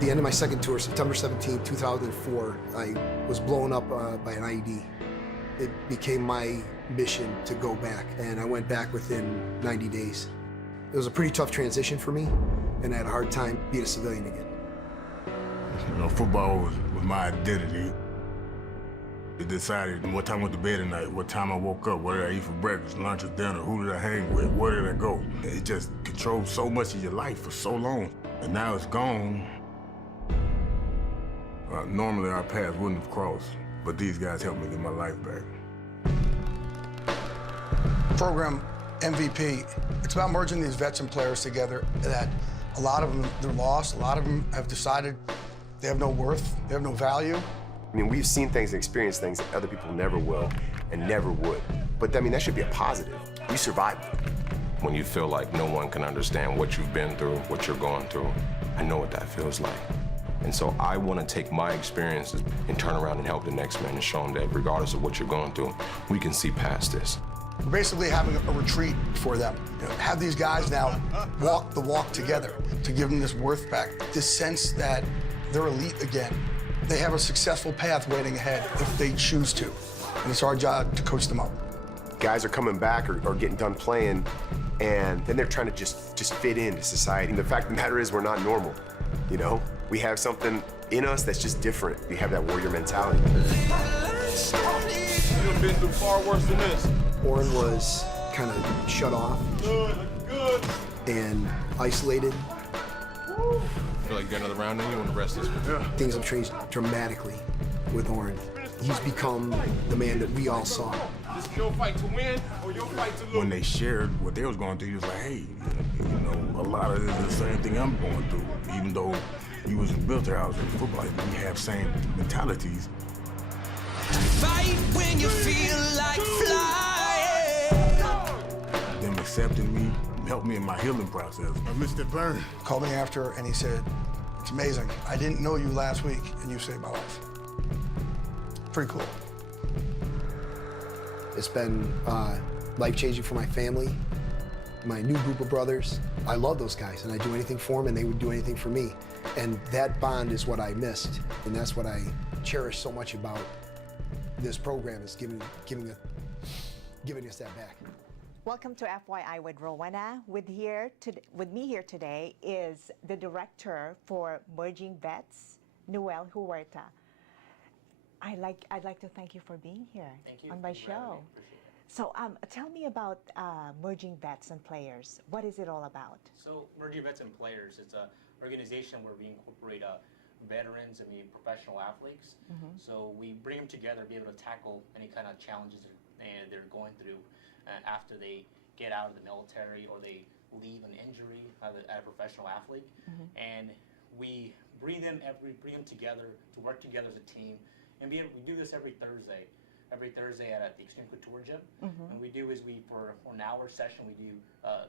the end of my second tour, September 17, 2004, I was blown up by an IED. It became my mission to go back, and I went back within 90 days. It was a pretty tough transition for me, and I had a hard time being a civilian again. You know, football was my identity. It decided what time I went to bed at night, what time I woke up, what did I eat for breakfast, lunch, or dinner, who did I hang with, where did I go. It just controlled so much of your life for so long, and now it's gone. Normally our paths wouldn't have crossed, but these guys helped me get my life back. Program MVP, it's about merging these veteran players together that a lot of them, they're lost, a lot of them have decided they have no worth, they have no value. I mean, we've seen things and experienced things that other people never will and never would. But I mean, that should be a positive. We survived it. When you feel like no one can understand what you've been through, what you're going through, I know what that feels like. And so I want to take my experiences and turn around and help the next man and show them that regardless of what you're going through, we can see past this. We're basically having a retreat for them. You know, have these guys now walk the walk together to give them this worth back, this sense that they're elite again. They have a successful path waiting ahead if they choose to. And it's our job to coach them up. Guys are coming back or getting done playing, and then they're trying to just fit into society. And the fact of the matter is we're not normal, you know? We have something in us that's just different. We have that warrior mentality. You've been through far worse than this. Oren was kind of shut off and isolated. Feel like you got another round in you want to rest this one? Yeah. Things have changed dramatically with Oren. He's become the man that we all saw. This is your fight to win or your fight to lose. When they shared what they was going through, he was like, hey, you know, a lot of this is the same thing I'm going through. Even though you was in Builder House in football, we have same mentalities. Fight when you feel like flying. Them accepting me helped me in my healing process. Mr. Byrne Called me after and he said, it's amazing. I didn't know you last week and you saved my life. Pretty cool. It's been life-changing for my family, my new group of brothers. I love those guys, and I'd do anything for them, and they would do anything for me. And that bond is what I missed, and that's what I cherish so much about this program, is giving us that back. Welcome to FYI with Rowena. With me here today is the director for Merging Vets, Noel Huerta. I'd like to thank you for being here on my show. So tell me about Merging Vets and Players. What is it all about? So Merging Vets and Players, it's an organization where we incorporate veterans and professional athletes. So we bring them together to be able to tackle any kind of challenges they're going through after they get out of the military or they leave an injury as a professional athlete. And we bring them together to work together as a team. And we do this every Thursday at the Extreme Couture Gym. And we do is for an hour session, we do a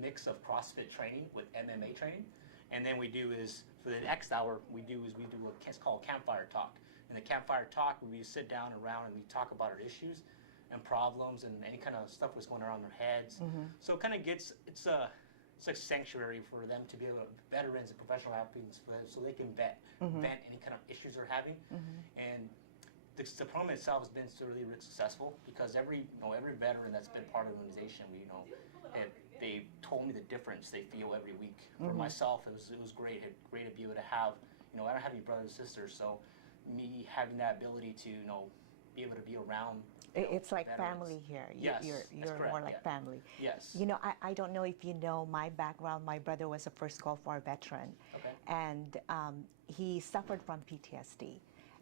mix of CrossFit training with MMA training. And then we do is, for the next hour, we do what's called Campfire Talk. In the Campfire Talk, we sit down around and we talk about our issues and problems and any kind of stuff that's going on in their heads. So it kind of it's a sanctuary for them to be able to, veterans and professional athletes, so they can vent any kind of issues they're having. And the program itself has been really successful because every veteran that's been part of the organization, they told me the difference they feel every week. For myself, it was great. Great to be able to have, I don't have any brothers and sisters, so me having that ability to, be able to be around. It's like veterans. Family here. Yes, you're more like family. Yes. I don't know if you know my background. My brother was a first Gulf War veteran, and he suffered from PTSD.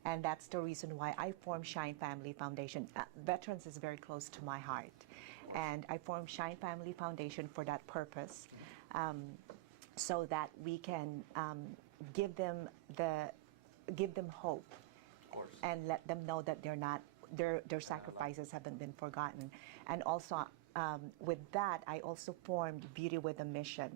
And that's the reason why I formed Shine Family Foundation. Veterans is very close to my heart. And I formed Shine Family Foundation for that purpose, so that we can give them hope and let them know that their sacrifices haven't been forgotten. And also, with that, I also formed Beauty with a Mission,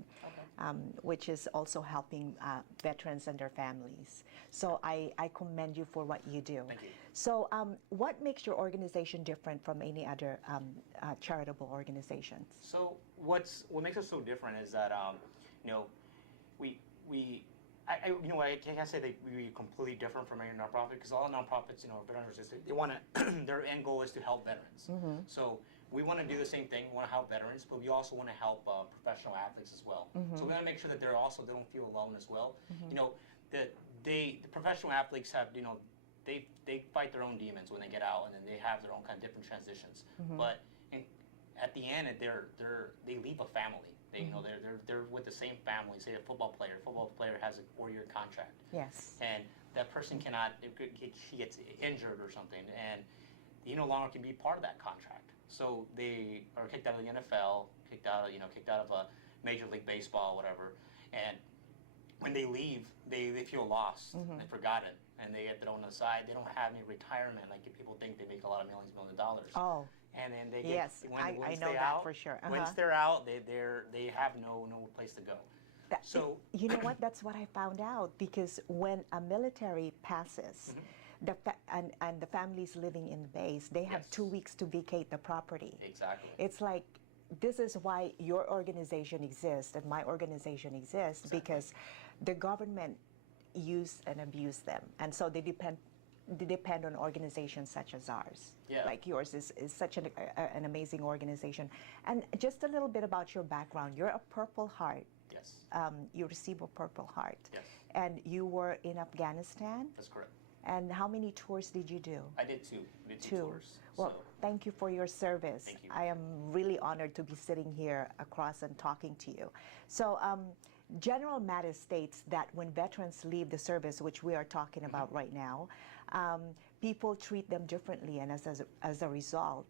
which is also helping veterans and their families. So I commend you for what you do. Thank you. So what makes your organization different from any other charitable organizations? So what makes us so different is that we you know, I can't say they be completely different from any nonprofit because all nonprofits, you know, veteran organizations, they want to. Their end goal is to help veterans. So we want to do the same thing. We want to help veterans, but we also want to help professional athletes as well. So we want to make sure that they don't feel alone as well. You know, the professional athletes have, you know, they fight their own demons when they get out, and then they have their own kind of different transitions. But at the end, they leave a family. They, you know, they're with the same family. Say a football player has a 4-year contract. Yes. And that person cannot, he gets injured or something, and he no longer can be part of that contract. So they are kicked out of the NFL, kicked out of a Major League Baseball, whatever. And when they leave, they feel lost and forgotten, and they get thrown aside. They don't have any retirement like people think. They make a lot of millions of dollars. Oh. And then they get, Yes, I know that for sure. Once they're out, they have no place to go. So you know what? That's what I found out, because when a military passes, and the families living in the base, they have 2 weeks to vacate the property. Exactly. It's like, this is why your organization exists and my organization exists, because the government use and abuse them, and so they depend on organizations such as ours. Yeah. Like yours is such an amazing organization. And just a little bit about your background. You're a Purple Heart. Yes. You received a Purple Heart. Yes. And you were in Afghanistan? That's correct. And how many tours did you do? I did two. I did two tours. Well, so. Thank you for your service. Thank you. I am really honored to be sitting here across and talking to you. So, General Mattis states that when veterans leave the service, which we are talking about right now, people treat them differently, and as a result,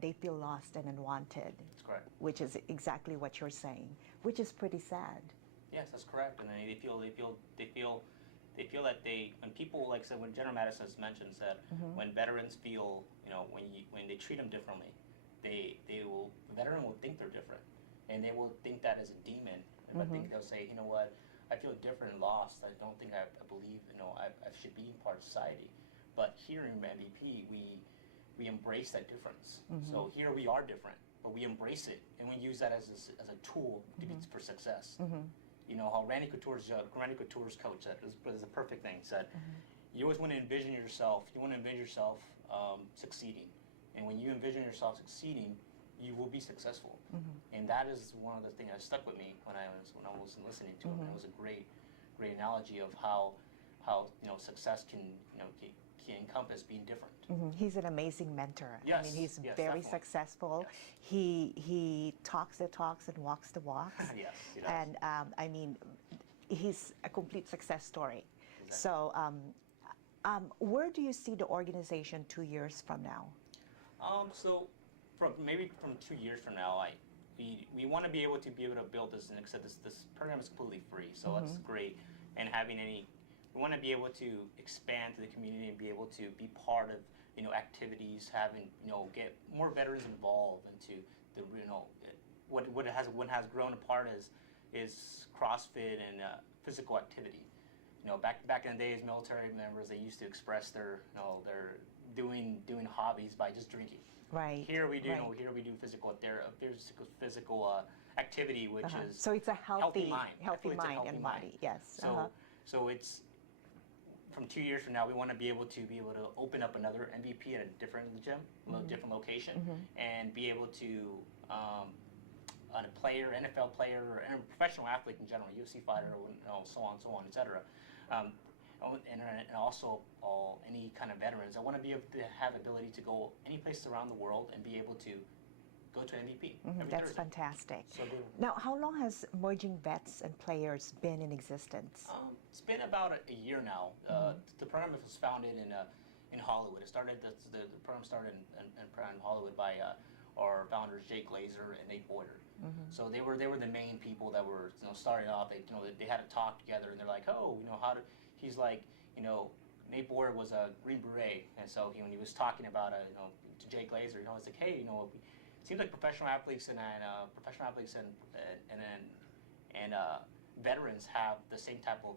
they feel lost and unwanted. That's correct. Which is exactly what you're saying, which is pretty sad. Yes, that's correct. And they feel that when people, like I said, when General Mattis has mentioned that when veterans feel, you know, when they treat them differently, the veteran will think they're different, and they will think that as a demon. And I think they'll say, you know what, I feel different and lost. I don't think I believe, you know, I should be part of society. But here in MVP, we embrace that difference. So here we are different, but we embrace it, and we use that as a tool to be for success. You know how Randy Couture's coach said, it was a perfect thing. He said, you always want to envision yourself. You want to envision yourself succeeding, and when you envision yourself succeeding, you will be successful. And that is one of the things that stuck with me when I was listening to him. And it was a great analogy of how you know success can encompass being different. He's an amazing mentor. Yes, I mean, he's yes, very definitely. successful. Yes. He talks the talks and walks the walks. Yes, he does. And I mean, he's a complete success story. Exactly. So, where do you see the organization 2 years from now? So maybe from 2 years from now, we want to be able to build this, and like I said, this program is completely free, so that's great. And we want to be able to expand to the community and be able to be part of, you know, activities, get more veterans involved into the, you know, what has grown apart is CrossFit and physical activity. You know, back in the days, military members, they used to express their doing hobbies by just drinking. Right. Here we do, right. you know, here we do physical activity, which is so it's a healthy mind, mind and body. Yes. So it's from 2 years from now, we want to be able to open up another MVP at a different gym, different location, and be able to on a player, NFL player, or a professional athlete in general, UFC fighter, so on, etc. And also any kind of veterans. I want to be able to have ability to go any place around the world and be able to go to MVP. That's Thursday. fantastic. So now, how long has Merging Vets and Players been in existence? It's been about a year now. The program was founded in Hollywood. The program started in Hollywood by our founders Jake Glazer and Nate Boyer. So they were the main people that were starting off. They had a talk together, and they're like, he's like, Nate Boyer was a Green Beret, and so when he was talking about to Jake Glazer, it's like, hey, it seems like professional athletes and veterans have the same type of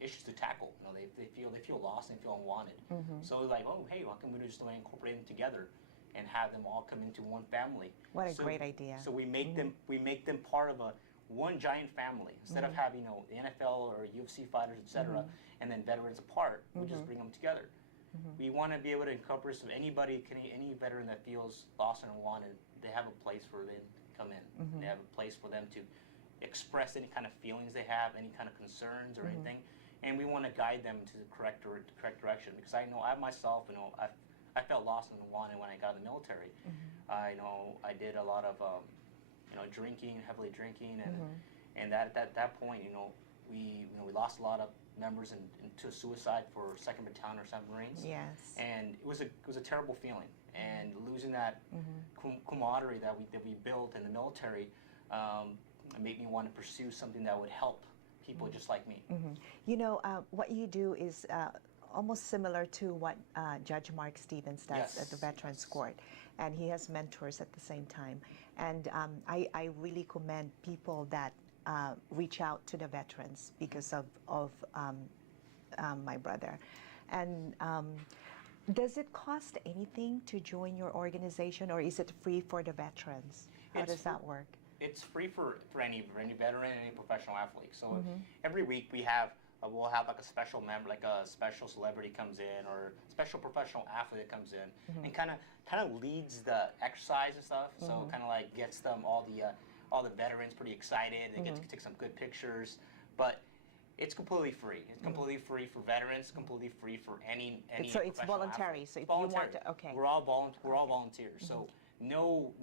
issues to tackle. They feel lost and feel unwanted. So they're like, oh, hey, why can't we just incorporate them together and have them all come into one family? What a great idea! So we make them part of one giant family. Instead of having, the NFL or UFC fighters, etc., and then veterans apart, we just bring them together. We want to be able to encompass anybody, any veteran that feels lost and wanted. They have a place for them to come in. They have a place for them to express any kind of feelings they have, any kind of concerns or anything, and we want to guide them to the correct direction. Because I know I myself, I felt lost and wanted when I got in the military. I did a lot of drinking, heavily drinking, and at that point, we lost a lot of members to suicide for 2nd Battalion or 7th Marines. Yes. And it was a terrible feeling, and losing that camaraderie that we built in the military made me want to pursue something that would help people just like me. What you do is almost similar to what Judge Mark Stevens does at the Veterans Court, and he has mentors at the same time. And I really commend people that reach out to the veterans because of my brother. And does it cost anything to join your organization, or is it free for the veterans? How does that work? It's free for any veteran, any professional athlete. So every week we'll have like a special member, like a special celebrity comes in, or special professional athlete that comes in, and kind of leads the exercise and stuff. So kind of like gets them all the veterans pretty excited. They get to take some good pictures, but it's completely free. It's completely free for veterans. Completely free for any. So it's voluntary. Athlete. So if voluntary. you want to, okay. We're all volunteers. So there'll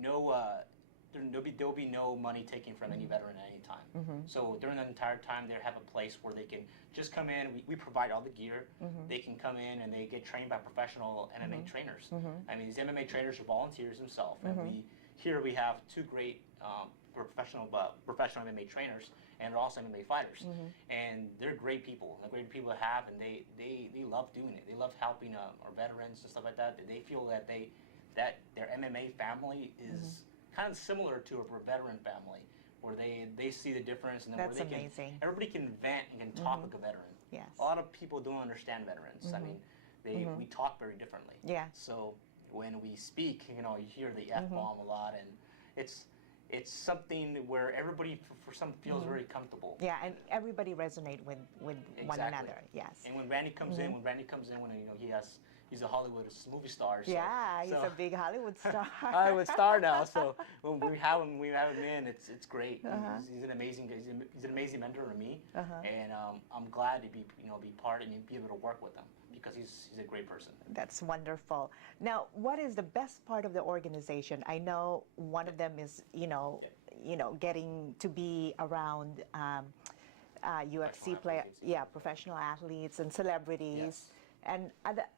be no money taken from any veteran at any time. So during the entire time, they have a place where they can just come in. We provide all the gear. They can come in and they get trained by professional MMA trainers. I mean, these MMA trainers are volunteers themselves. And we have two great professional MMA trainers, and they're also MMA fighters. And they're great people. They're great people to have, and they love doing it. They love helping our veterans and stuff like that. They feel that their MMA family is kind of similar to a veteran family, where they see the difference, and then That's where amazing. Everybody can vent and can talk like a veteran. Yes. A lot of people don't understand veterans. I mean, we talk very differently. Yeah. So when we speak, you hear the F-bomb a lot, and it's something where everybody for some feels very comfortable. Yeah, and everybody resonate with one another. Yes. And when Randy comes in, he's a Hollywood movie star. So, yeah, he's a big Hollywood star. Hollywood star now. So when we have him in, it's great. He's an amazing mentor to me, and I'm glad to be part and be able to work with him, because he's a great person. That's wonderful. Now, what is the best part of the organization? I know one of them is getting to be around UFC players, professional athletes and celebrities. Yes. And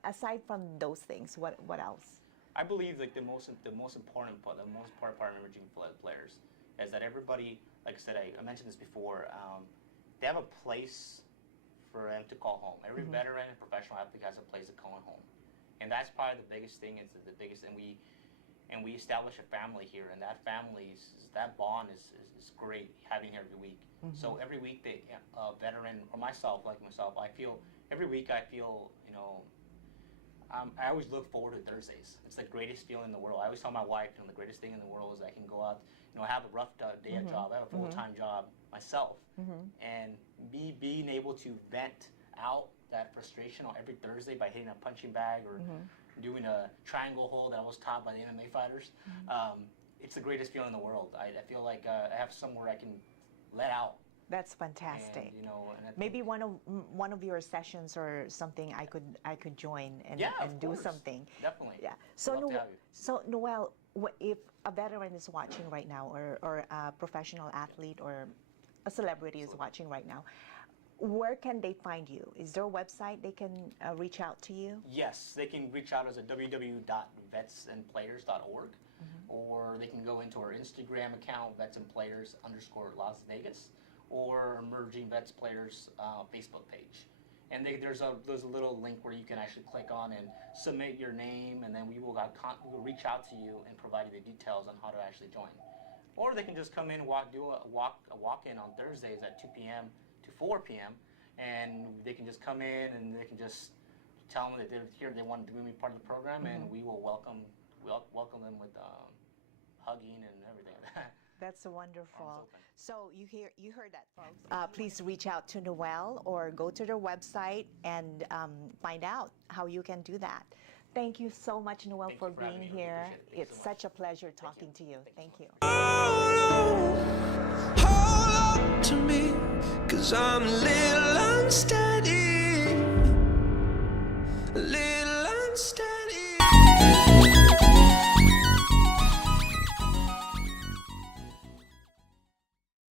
aside from those things, what else? I believe like the most important part of emerging players is that everybody, like I said, I mentioned this before, they have a place for them to call home. Every veteran and professional athlete has a place to call home, and that's probably the biggest thing. It's the biggest, and we establish a family here, and that family that bond is great having here every week. So every week, a veteran or myself, every week I feel, I always look forward to Thursdays. It's the greatest feeling in the world. I always tell my wife, the greatest thing in the world is I can go out, I have a rough day at job, I have a full-time job myself, and being able to vent out that frustration on every Thursday by hitting a punching bag or doing a triangle hold that I was taught by the MMA fighters. It's the greatest feeling in the world. I feel like I have somewhere I can let out. That's fantastic. And, maybe one of your sessions or something I could join and do something. Definitely. Yeah. So Noel, if a veteran is watching right now, or a professional athlete or a celebrity is watching right now, where can they find you? Is there a website they can reach out to you? Yes, they can reach out as at www.vetsandplayers.org, or they can go into our Instagram account, vetsandplayers_Las Vegas, or Emerging Vets Players Facebook page. And there's a little link where you can actually click on and submit your name, and then we will reach out to you and provide you the details on how to actually join. Or they can just come in, do a walk-in on Thursdays at 2 p.m. to 4 p.m. and they can just come in and they can just tell them that they're here, they want to be part of the program, and we will welcome them with hugging and everything. That's wonderful. open. So you heard that, folks. Please reach out to Noel or go to their website and find out how you can do that. Thank you so much, Noel, Thank for you for having being me. I really here. appreciate it. Thank you It's so such much. a pleasure talking to you. Thank you. Hold on to me, 'cause I'm a little unstable.